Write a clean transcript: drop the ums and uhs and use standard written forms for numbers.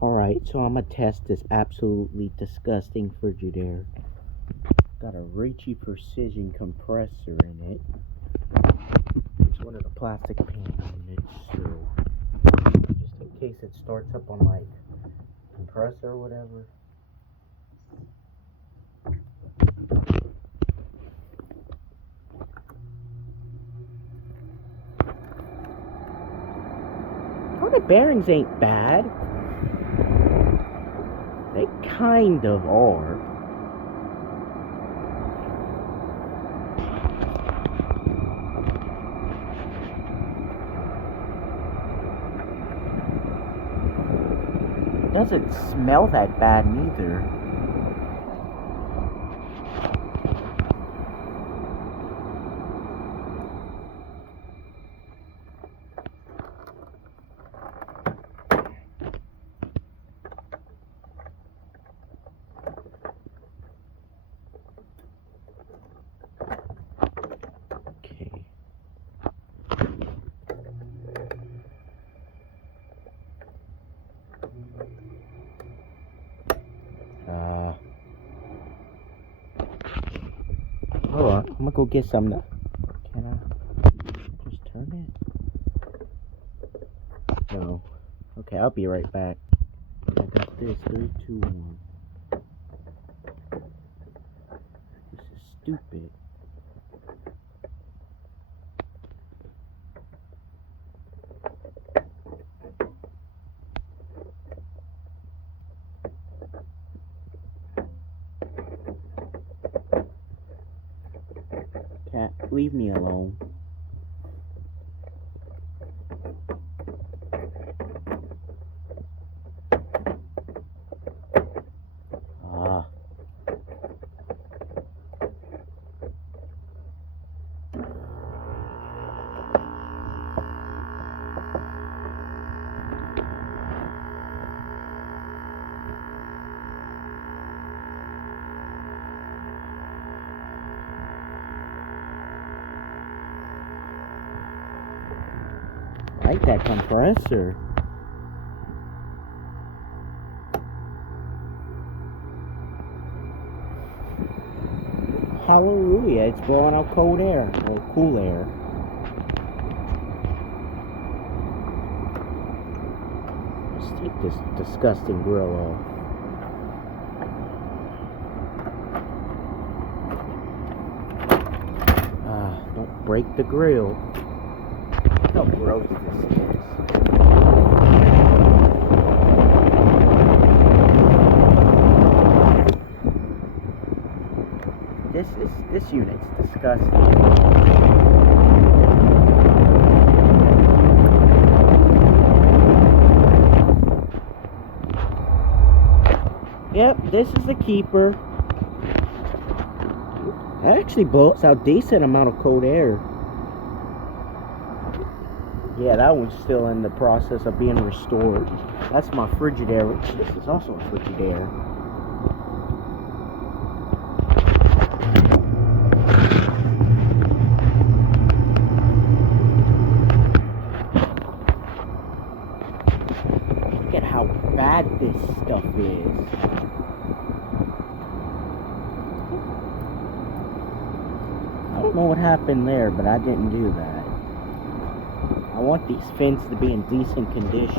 Alright, so I'm gonna test this absolutely disgusting Frigidaire. Got a Ricci Precision compressor in it. It's one of the plastic pan units, so just in case it starts up on my compressor or whatever. Oh, the bearings ain't bad. They kind of are. Doesn't smell that bad neither. Okay. Hold on, I'm gonna go get some. Can I just turn it? No. Okay, I'll be right back. I got this. 3, 2, 1. This is stupid. Cat, leave me alone. Ah. I like that compressor. Hallelujah, it's blowing out cold air, or cool air. Let's take this disgusting grill off. Don't break the grill. Look how gross this is. This unit's disgusting. Yep, this is the keeper. That actually blows out a decent amount of cold air. Yeah, that one's still in the process of being restored. That's my Frigidaire, which this is also a Frigidaire. Look at how bad this stuff is. I don't know what happened there, but I didn't do that. I want these fins to be in decent condition.